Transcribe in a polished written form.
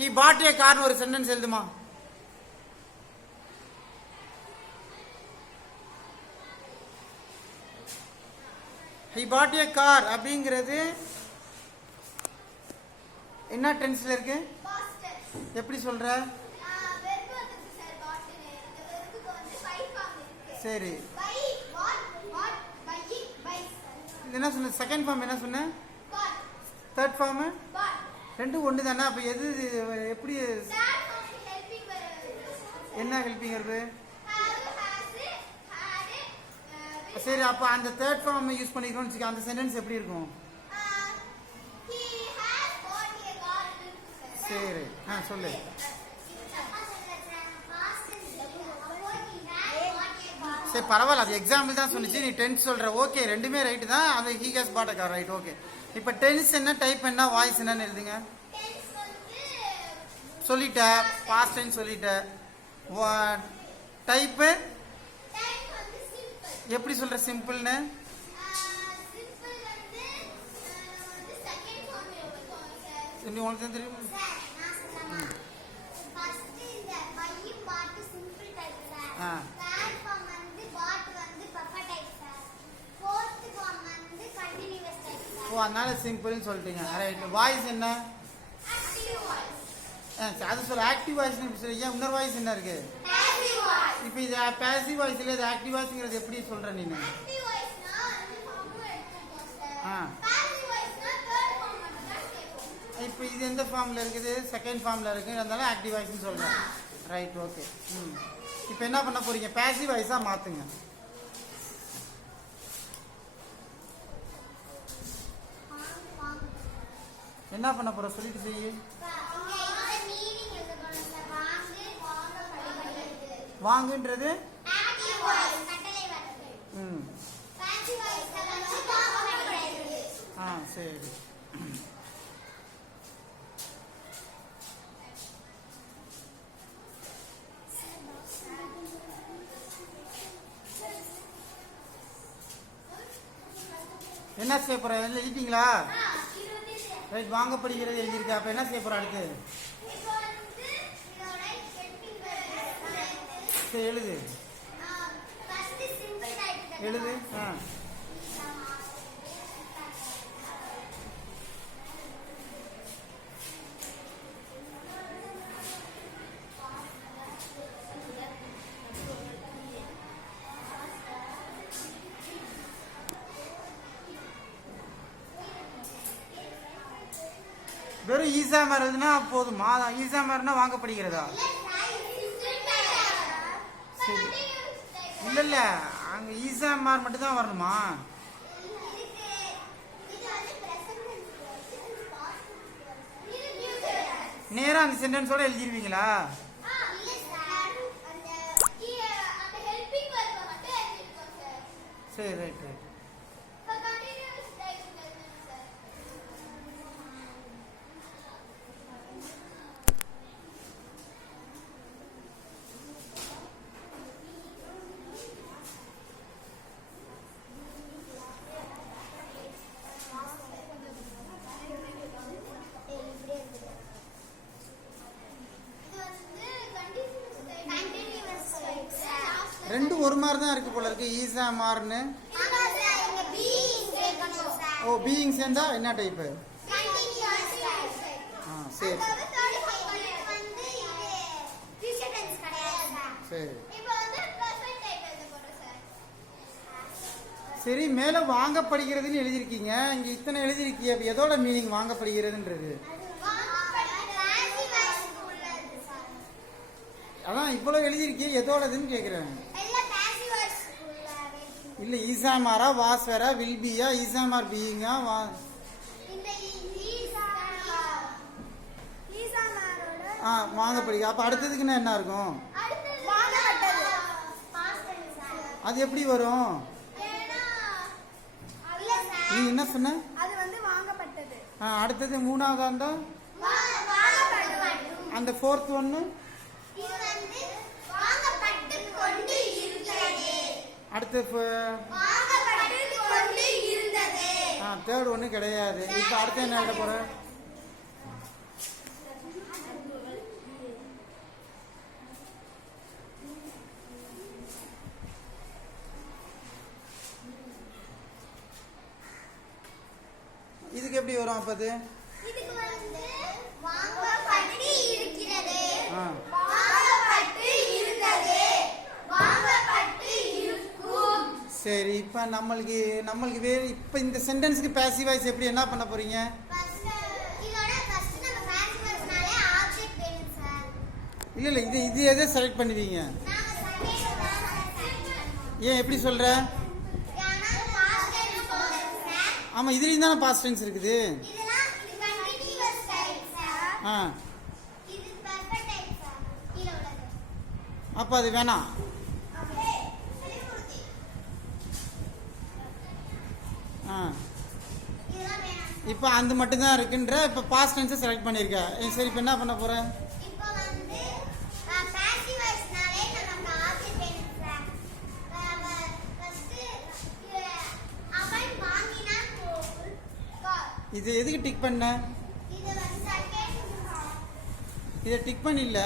He bought a car ஒரு sentence எழுதுமா. He bought a car அப்படிங்கிறது என்ன டென்ஸ்ல இருக்கு? எப்படி சொல்ற? சரி. என்ன சொன்ன? செகண்ட் ஃபார்ம் என்ன சொன்ன? Third form? ரெண்டும் ஒன்று தானே. அப்போ எது எப்படி என்ன ஹெல்பிங் வருது? சரி, அப்போ அந்த தேர்ட் ஃபார்ம் யூஸ் பண்ணிக்கிறோம்னு வச்சுக்க, அந்த சென்டென்ஸ் எப்படி இருக்கும்? சரி, சொல்லு. சரி, பரவாயில்ல, அது எக்ஸாம்பிள் தான் சொன்னிச்சு. நீ டென்ஸ் சொல்ற. ஓகே, ரெண்டுமே ரைட்டு தான். அது he has bought a car, right. Okay, இப்போ டென்ஸ் என்ன, டைப் என்ன, வாய்ஸ் என்னன்னு எழுதுங்க. சொல்லிட்ட, பாஸ்ட் டைம் சொல்லிட்ட. டைப்பு எப்படி சொல்ற? சிம்பிள்னு உனக்கு தான் தெரியும். ஓ, அதனால சிம்பிள்னு சொல்லிட்டீங்க. ரைட். வாய்ஸ் என்ன? அது சொல்ல. ஆக்டிவ் வாய்ஸ் சொல்றீங்க. இன்னொரு வாய்ஸ் என்ன இருக்கு? இப்போ இது பாசிவ் வாய்ஸ் இல்ல, இது ஆக்டிவ் வாய்ஸ்ங்கிறது எப்படி சொல்ற நீங்க? இப்போ இது எந்த ஃபார்ம்ல இருக்குது? செகண்ட் ஃபார்ம்ல இருக்கு. அதனால ஆக்டிவ் வாய்ஸ்னு சொல்றேன். ரைட். ஓகே. இப்போ என்ன பண்ண போறீங்க? பாசிவ் வாய்ஸா மாத்துங்க. என்ன பண்ண போற? சொல்லிட்டு செய்யு. வாங்குன்றது சரி. என்ன செய்ய போற? எழுதிட்டீங்களா? ரைட். வாங்கப்படுகிறது எழுதியிருக்கா. அப்ப என்ன செய்ய போற அடுத்து? சரி, எழுது. எழுது. வெறும் ஈசாமர் எழுதுனா போதுமா? ஈசாமர்னா வாங்கப்படுகிறதா? சரி, இல்ல இல்ல, அங்க ஈசாமார் மட்டும் தான் வரணுமா? நேரா அந்த சென்டென்ஸோட எழுதிருவீங்களா? சரி, ரைட் ரைட். ரெண்டும் ஒரு மாதிரி தான் இருக்கு போல இருக்கு. ஈஸா மார்னு. ஓ, பீயிங் சேர்ந்தா என்ன டைப்பு? சரி சரி சரி. மேல வாங்கப்படுகிறதுன்னு எழுதிருக்கீங்க. இங்க இத்தனை எழுதிருக்கீங்க. எதோட மீனிங் வாங்கப்படுகிறதுன்றது? அதான் இவ்வளவு எழுதிருக்கீங்க, எதோடதுன்னு கேக்குறேன். இல்ல, ஈசாமாரா, வாஸ் வேற, வில் பியா, ஈசாமார் பீயிங்கா, வாங்கப்படுக. அப்ப அடுத்ததுக்குன்னா என்ன இருக்கும்? அது எப்படி வரும்? நீ என்ன சொன்ன? அடுத்தது மூணாவதா இருந்தா அந்த ஃபோர்த் ஒன்னு. அடுத்து தேர்ட் ஒன்று கிடையாது. இப்போ அடுத்து என்ன எழுத போற? எப்படி வரும் அப்ப அது? இதுக்கு வந்து வாங்கப்பட்டு இருக்கிறது, ஆ. வாங்கப்பட்டு இருந்தது, வாங்கப்பட்டு இருக்கும். சரி, இப்ப நம்மளுக்கு வேறு இப்ப இந்த சென்டென்ஸ்க்கு பாசிவ் வாய்ஸ் எப்படி என்ன பண்ண போறீங்க? இதோட ஃபர்ஸ்ட் நம்ம பாசிவ் வாய்ஸ்னாலே ஆப்ஜெக்ட் வேணும் சார். இல்ல இது எதை செலக்ட் பண்ணுவீங்க? நாம செகண்ட் தான் செலக்ட் பண்ணுவோம். ஏன் எப்படி சொல்ற? ஏன்னா பாஸ்ட் டென்ஸ் போடுறது சார். ஆமா, இதுலயும் தானே பாஸ்ட் டென்ஸ் இருக்குது. இதெல்லாம் இது கண்டினியூஸ் டைப் சார். ஆ, இது பெர்ஃபெக்ட் டைப் சார். கீழ உள்ளது. அப்ப அது வேணாம். ஓகே. சொல்லிக் ஆ, இதெல்லாம் வேணாம். இப்ப அந்த மட்டும் தான் இருக்குன்ற. இப்ப பாஸ்ட் டென்ஸை செலக்ட் பண்ணிருக்க. சரி, இப்ப என்ன பண்ண போற? இப்போ வந்து பாசிவ் வாய்ஸ்னாலே நமக்கு ஆப்ஜெக்ட் வேணும் சார். ஃபர்ஸ்ட் அவன் வாங்கினான் இது எதுக்கு டிக் பண்ண? இது வந்து செகண்ட். இதை டிக் பண்ணில.